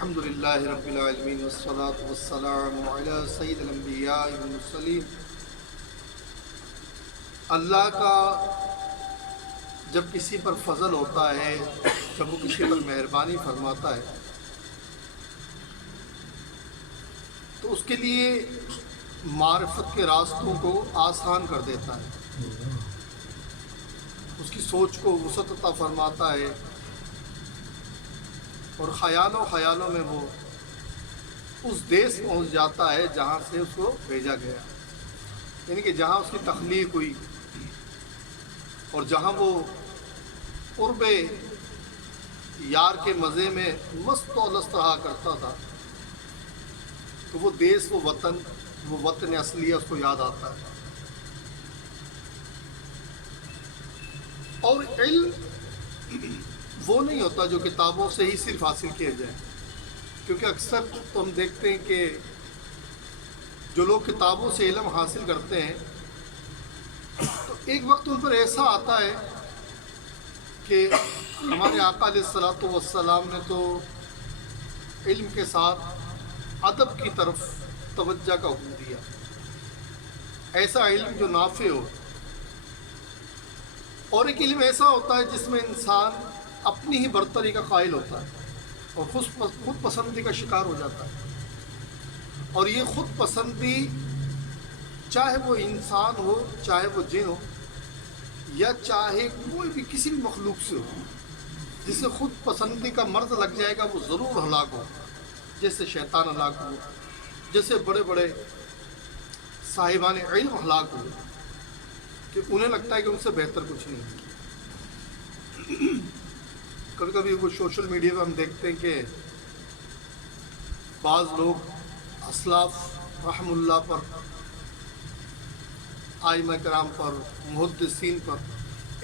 الحمد للہ رب العالمین والصلاة والسلام علی سید الانبیاء والمرسلین۔ اللہ کا جب کسی پر فضل ہوتا ہے، جب وہ کسی پر مہربانی فرماتا ہے تو اس کے لیے معرفت کے راستوں کو آسان کر دیتا ہے، اس کی سوچ کو وسعت عطا فرماتا ہے، اور خیالوں میں وہ اس دیس پہنچ جاتا ہے جہاں سے اس کو بھیجا گیا، یعنی کہ جہاں اس کی تخلیق ہوئی اور جہاں وہ قرب یار کے مزے میں مست و لست رہا کرتا تھا، تو وہ دیس، وہ وطن اصلی ہے، اس کو یاد آتا ہے۔ اور علم وہ نہیں ہوتا جو کتابوں سے ہی صرف حاصل کیا جائے، کیونکہ اکثر تو ہم دیکھتے ہیں کہ جو لوگ کتابوں سے علم حاصل کرتے ہیں تو ایک وقت ان پر ایسا آتا ہے کہ ہمارے آقا علیہ الصلوۃ والسلام نے تو علم کے ساتھ ادب کی طرف توجہ کا حکم دیا، ایسا علم جو نافع ہو، اور ایک علم ایسا ہوتا ہے جس میں انسان اپنی ہی برتری کا قائل ہوتا ہے اور خود پسندی کا شکار ہو جاتا ہے، اور یہ خود پسندی چاہے وہ انسان ہو، چاہے وہ جن ہو، یا چاہے کوئی بھی کسی بھی مخلوق سے ہو، جسے خود پسندی کا مرض لگ جائے گا وہ ضرور ہلاک ہو، جیسے شیطان ہلاک ہو، جیسے بڑے بڑے صاحبان علم ہلاک ہو کہ انہیں لگتا ہے کہ ان سے بہتر کچھ نہیں ہے۔ کبھی کبھی وہ سوشل میڈیا پہ ہم دیکھتے ہیں کہ بعض لوگ اسلاف رحم اللہ پر، ائمہ کرام پر، محدثین پر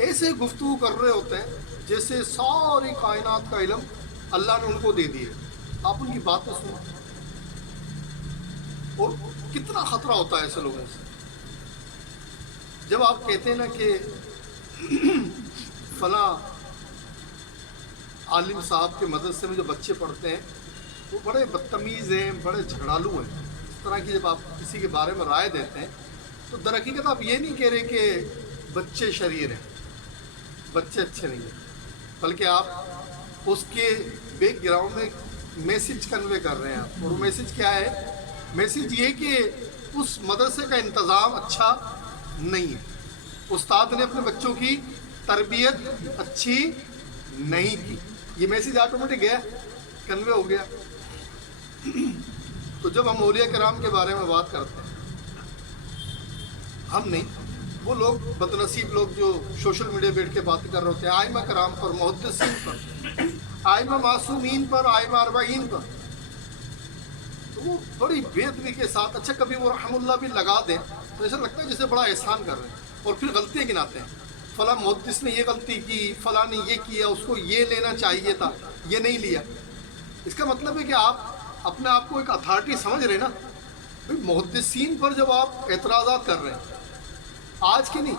ایسے گفتگو کر رہے ہوتے ہیں جیسے ساری کائنات کا علم اللہ نے ان کو دے دیے۔ آپ ان کی باتیں سنو، اور کتنا خطرہ ہوتا ہے ایسے لوگوں سے۔ جب آپ کہتے ہیں نا کہ فلاں عالم صاحب کے مدرسے میں جو بچے پڑھتے ہیں وہ بڑے بدتمیز ہیں، بڑے جھگڑالو ہیں، اس طرح کی جب آپ کسی کے بارے میں رائے دیتے ہیں تو در حقیقت آپ یہ نہیں کہہ رہے کہ بچے شریر ہیں، بچے اچھے نہیں ہیں، بلکہ آپ اس کے بیک گراؤنڈ میں میسج کنوے کر رہے ہیں آپ، اور وہ میسج کیا ہے؟ میسج یہ کہ اس مدرسے کا انتظام اچھا نہیں ہے، استاد نے اپنے بچوں کی تربیت اچھی نہیں کی، یہ میسج آٹومیٹک گیا، کنوے ہو گیا۔ تو جب ہم اولیاء کرام کے بارے میں بات کرتے ہیں، ہم نہیں، وہ لوگ بد نصیب لوگ جو سوشل میڈیا بیٹھ کے باتیں کر رہے ہوتے ہیں ائمہ کرام پر، محدثین پر، ائمہ معصومین پر، ائمہ اربعین پر، تو وہ بڑی بے ادبی کے ساتھ، اچھا کبھی وہ رحم اللہ بھی لگا دیں تو ایسا لگتا ہے جیسے بڑا احسان کر رہے ہیں، اور پھر غلطیاں گناتے ہیں، فلاں محدث نے یہ غلطی کی، فلاں نے یہ کیا، اس کو یہ لینا چاہیے تھا، یہ نہیں لیا۔ اس کا مطلب ہے کہ آپ اپنے آپ کو ایک اتھارٹی سمجھ رہے ہیں نا۔ محدثین پر جب آپ اعتراضات کر رہے ہیں، آج کے نہیں،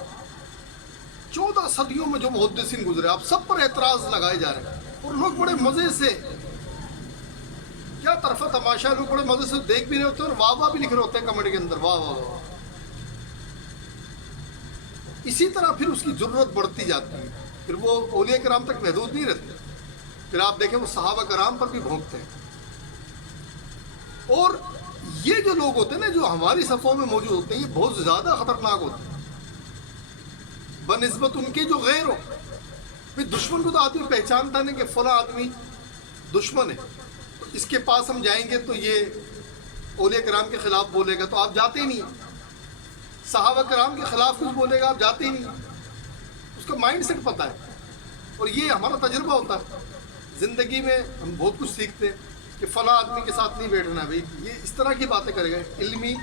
14 صدیوں میں جو محدثین گزرے، آپ سب پر اعتراض لگائے جا رہے ہیں، اور لوگ بڑے مزے سے، کیا طرفہ تماشا، لوگ بڑے مزے سے دیکھ بھی رہے ہوتے ہیں اور واہ واہ بھی لکھ رہے ہوتے ہیں کمنٹ کے اندر، واہ واہ واہ۔ اسی طرح پھر اس کی ضرورت بڑھتی جاتی ہے، پھر وہ اولیاء کرام تک محدود نہیں رہتے، پھر آپ دیکھیں وہ صحابہ کرام پر بھی بھونکتے ہیں۔ اور یہ جو لوگ ہوتے ہیں نا، جو ہماری صفوں میں موجود ہوتے ہیں، یہ بہت زیادہ خطرناک ہوتے ہیں بنسبت ان کے جو غیر ہو۔ پھر دشمن کو تو آدمی پہچانتا نہیں کہ فلاں آدمی دشمن ہے، تو اس کے پاس ہم جائیں گے تو یہ اولیاء کرام کے خلاف بولے گا، تو آپ جاتے ہی نہیں۔ صحابہ کرام کے خلاف کچھ بولے گا، آپ جاتے ہی نہیں، اس کا مائنڈ سیٹ پتہ ہے۔ اور یہ ہمارا تجربہ ہوتا ہے زندگی میں، ہم بہت کچھ سیکھتے ہیں کہ فلاں آدمی کے ساتھ نہیں بیٹھنا بھائی، یہ اس طرح کی باتیں کرے گا، علمی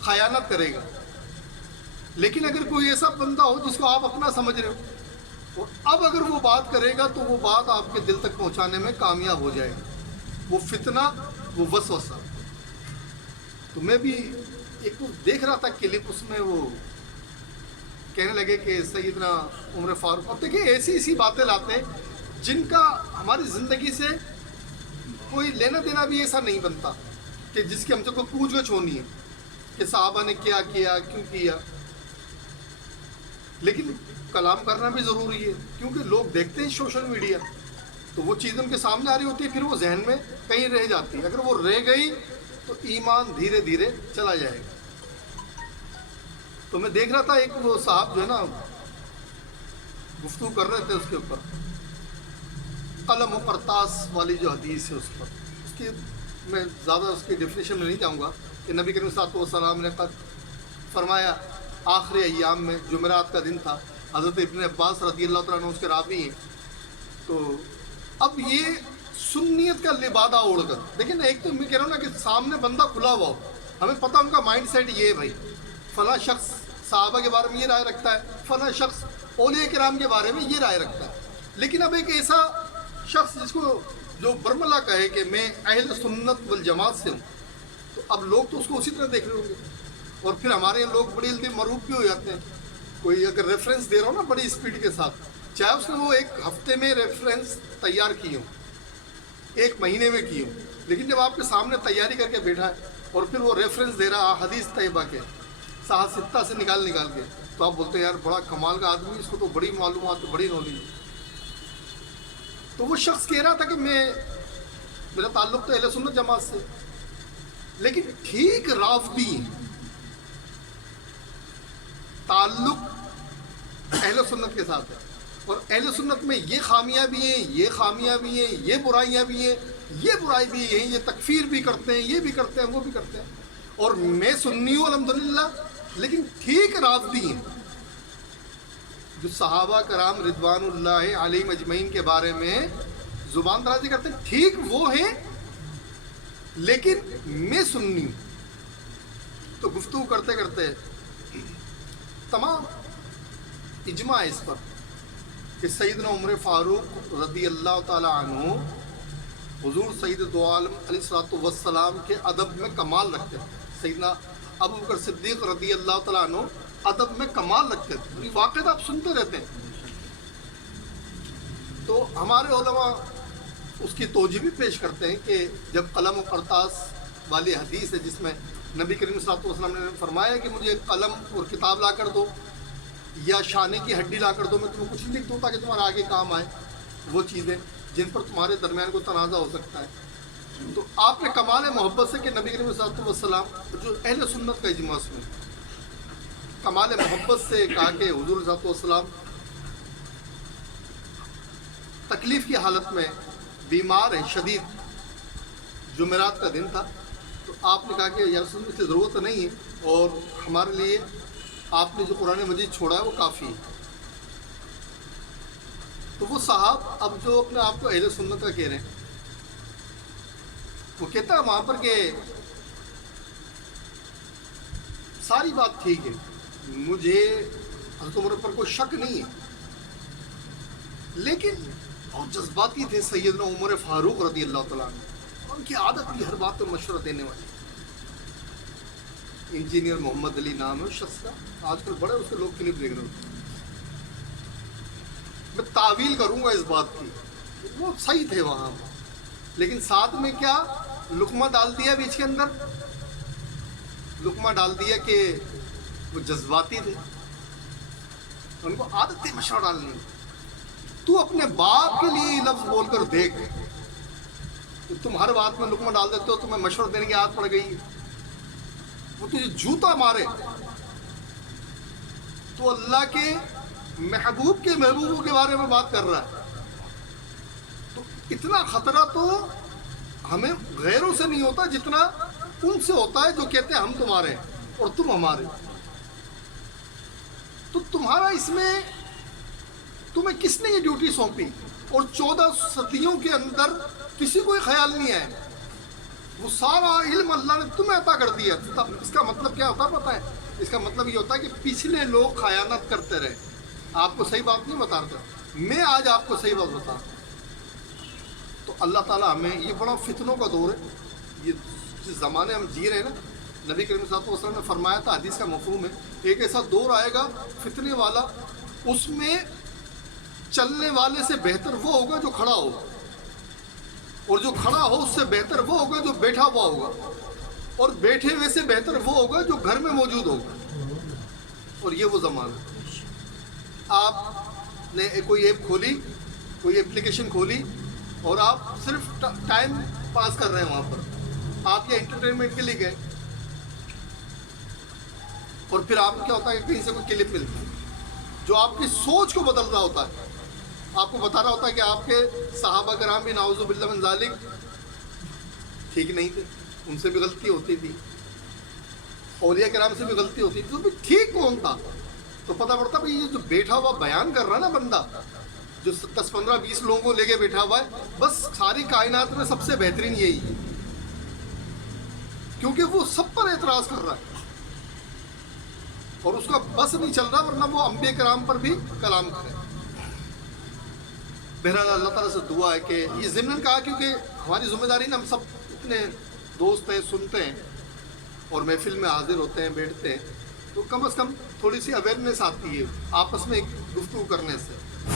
خیانت کرے گا۔ لیکن اگر کوئی ایسا بندہ ہو جس کو آپ اپنا سمجھ رہے ہو، اور اب اگر وہ بات کرے گا تو وہ بات آپ کے دل تک پہنچانے میں کامیاب ہو جائے گا، وہ فتنہ، وہ وسوسہ۔ تو میں بھی ایک دیکھ رہا تھا کلپ، اس میں وہ کہنے لگے کہ سیدنا عمر فاروق، اب دیکھیں ایسی باتیں لاتے ہیں جن کا ہماری زندگی سے کوئی لینا دینا بھی ایسا نہیں بنتا کہ جس کی ہم سے کوئی پوچھ گچھ ہونی ہے کہ صحابہ نے کیا کیا، کیوں کیا. لیکن کلام کرنا بھی ضروری ہے، کیونکہ لوگ دیکھتے ہیں سوشل میڈیا، تو وہ چیز ان کے سامنے آ رہی ہوتی ہے، پھر وہ ذہن میں کہیں رہ جاتی ہے. اگر وہ رہ گئی تو ایمان دھیرے دھیرے چلا جائے گا. تو میں دیکھ رہا تھا ایک وہ صاحب جو ہے نا گفتگو کر رہے تھے اس کے اوپر، قلم و کرتاس والی جو حدیث ہے اس پر، اس کی میں زیادہ اس کی ڈیفینیشن میں نہیں جاؤں گا کہ نبی کریم صلی اللہ علیہ وسلم نے فرمایا آخری ایام میں، جمعرات کا دن تھا، حضرت ابن عباس رضی اللہ تعالیٰ عنہ اس کے راوی ہیں. تو اب یہ سنیت کا لبادہ اوڑھ کر دیکھیں نا، ایک تو میں کہہ رہا ہوں نا کہ سامنے بندہ کھلا ہوا ہو، ہمیں پتہ ان کا مائنڈ سیٹ یہ ہے بھائی فلاں شخص صحابہ کے بارے میں یہ رائے رکھتا ہے، فلاں شخص اولیاء کرام کے بارے میں یہ رائے رکھتا ہے. لیکن اب ایک ایسا شخص جس کو جو برملا کہے کہ میں اہل سنت والجماعت سے ہوں، تو اب لوگ تو اس کو اسی طرح دیکھ رہے ہوں گے. اور پھر ہمارے یہاں لوگ بڑی جلدی مروب بھی ہو جاتے ہیں. کوئی اگر ریفرنس دے رہا ہو نا بڑی اسپیڈ کے ساتھ، چاہے اس نے وہ ایک ہفتے میں ریفرنس تیار کی ہوں، ایک مہینے میں کی ہوں، لیکن جب آپ کے سامنے تیاری کر کے بیٹھا ہے اور پھر وہ ریفرنس دے رہا حدیث طیبہ کے صحاح ستہ سے نکال کے، تو آپ بولتے ہیں یار بڑا کمال کا آدمی، اس کو تو بڑی معلومات، بڑی نالج ہے. تو وہ شخص کہہ رہا تھا کہ میرا تعلق تو اہل سنت جماعت سے، لیکن ٹھیک رافضی تعلق اہل سنت کے ساتھ ہے، اور اہل سنت میں یہ خامیاں بھی ہیں، یہ خامیاں بھی ہیں، یہ برائیاں بھی ہیں، یہ برائی بھی ہیں، یہ تکفیر بھی کرتے ہیں، یہ بھی کرتے ہیں، وہ بھی کرتے ہیں. اور میں سنی ہوں الحمدللہ، لیکن ٹھیک رافضی ہیں جو صحابہ کرام رضوان اللہ علیہم اجمعین کے بارے میں زبان درازی کرتے ہیں، ٹھیک وہ ہیں، لیکن میں سنی ہوں. تو گفتگو کرتے کرتے تمام اجماع اس پر کہ سیدنا عمر فاروق رضی اللہ تعالی عنہ حضور سید دو عالم علیہ الصلوۃ والسلام کے ادب میں کمال رکھتے تھے. سیدنا ابو بکر صدیق رضی اللہ تعالیٰ عنہ ادب میں کمال رکھتے تھے. یہ واقعات آپ سنتے رہتے ہیں. تو ہمارے علماء اس کی توجیہ بھی پیش کرتے ہیں کہ جب قلم و کرتاس والی حدیث ہے جس میں نبی کریم صلی اللہ علیہ وسلم نے فرمایا کہ مجھے قلم اور کتاب لا کر دو یا شانے کی ہڈی لا کر دو، میں تمہیں کچھ لکھ دوں تاکہ تمہارا آگے کام آئے، وہ چیزیں جن پر تمہارے درمیان کو تنازع ہو سکتا ہے. تو آپ نے کمال محبت سے کہ نبی کریم صلی اللہ علیہ وسلم جو اہل سنت کا اجماع میں کمال محبت سے کہا کہ حضور صلی اللہ علیہ وسلم تکلیف کی حالت میں بیمار ہیں شدید، جمعرات کا دن تھا. تو آپ نے کہا کہ یا رسول اللہ کی ضرورت نہیں ہے، اور ہمارے لیے آپ نے جو قرآن مجید چھوڑا ہے وہ کافی ہے. تو وہ صاحب اب جو اپنے آپ کو اہل سنت کا کہہ رہے ہیں، وہ کہتا ہے وہاں پر کہ ساری بات ٹھیک ہے، مجھے حضرت عمر پر کوئی شک نہیں ہے، لیکن بہت جذباتی تھے سیدنا عمر فاروق رضی اللہ تعالیٰ عنہ. ان کی عادت تھی ہر بات پر مشورہ دینے والی. انجینئر محمد علی نام ہے اس شخص کا، آج کل بڑے اس کے لوگ کلپ دیکھ رہے ہوتے ہیں. میں تعویل کروں گا اس بات کی، وہ صحیح تھے وہاں، لیکن ساتھ میں کیا لقمہ ڈال دیا بیچ کے اندر، لقمہ ڈال دیا کہ وہ جذباتی تھے، ان کو عادت تھی مشورہ ڈالنے. تو اپنے باپ کے لیے لفظ بول کر دیکھ، تم ہر بات میں لقمہ ڈال دیتے ہو، تمہیں مشورہ دینے کی عادت پڑ گئی، وہ تجھے جوتا مارے تو اللہ کے محبوب کے محبوبوں کے بارے میں بات کر رہا ہے. تو اتنا خطرہ تو ہمیں غیروں سے نہیں ہوتا جتنا ان سے ہوتا ہے جو کہتے ہیں ہم تمہارے ہیں اور تم ہمارے. تو تمہارا اس میں تمہیں کس نے یہ ڈیوٹی سونپی؟ اور 14 صدیوں کے اندر کسی کو خیال نہیں ہے، وہ سارا علم اللہ نے تمہیں عطا کر دیا. اس کا مطلب کیا ہوتا پتہ ہے؟ اس کا مطلب یہ ہوتا ہے کہ پچھلے لوگ خیانت کرتے رہے، آپ کو صحیح بات نہیں بتا رہا، میں آج آپ کو صحیح بات بتا رہا. تو اللہ تعالیٰ ہمیں، یہ بڑا فتنوں کا دور ہے، یہ جس زمانے ہم جی رہے ہیں نا، نبی کریم صلی اللہ علیہ وسلم نے فرمایا تھا، حدیث کا مفہوم ہے، ایک ایسا دور آئے گا فتنے والا، اس میں چلنے والے سے بہتر وہ ہوگا جو کھڑا ہوگا. اور جو کھڑا ہو اس سے بہتر وہ ہوگا جو بیٹھا ہوا ہوگا، اور بیٹھے ہوئے سے بہتر وہ ہوگا جو گھر میں موجود ہوگا، اور یہ وہ زمانہ ہے۔ آپ نے کوئی ایپ کھولی، کوئی اپلیکیشن کھولی، اور آپ صرف ٹائم پاس کر رہے ہیں وہاں پر، آپ یہ انٹرٹینمنٹ کے لیے گئے، اور پھر آپ کیا ہوتا ہے کہ کہیں سے کوئی کلپ ملتا ہے جو آپ کی سوچ کو بدل رہا ہوتا ہے، آپ کو بتا رہا ہوتا ہے کہ آپ کے صحابہ کرام بھی نعوذ باللہ من ذالک ٹھیک نہیں تھے، ان سے بھی غلطی ہوتی تھی، اولیاء کرام سے بھی غلطی ہوتی تھی، تو بھی ٹھیک کون تھا؟ تو پتہ پڑتا بھائی یہ جو بیٹھا ہوا بیان کر رہا ہے نا بندہ، جو 10 15 20 لوگوں کو لے کے بیٹھا ہوا ہے، بس ساری کائنات میں سب سے بہترین یہی ہے، کیونکہ وہ سب پر اعتراض کر رہا ہے اور اس کا بس نہیں چل رہا، ورنہ وہ انبیاء کرام پر بھی کلام کرے۔ بہرحال اللہ تعالیٰ سے دعا ہے کہ یہ ضمن کہا، کیونکہ ہماری ذمہ داری نا، ہم سب اتنے دوست ہیں، سنتے ہیں اور محفل میں حاضر ہوتے ہیں، بیٹھتے ہیں، تو کم از کم تھوڑی سی اویئرنیس آتی ہے آپس میں ایک گفتگو کرنے سے۔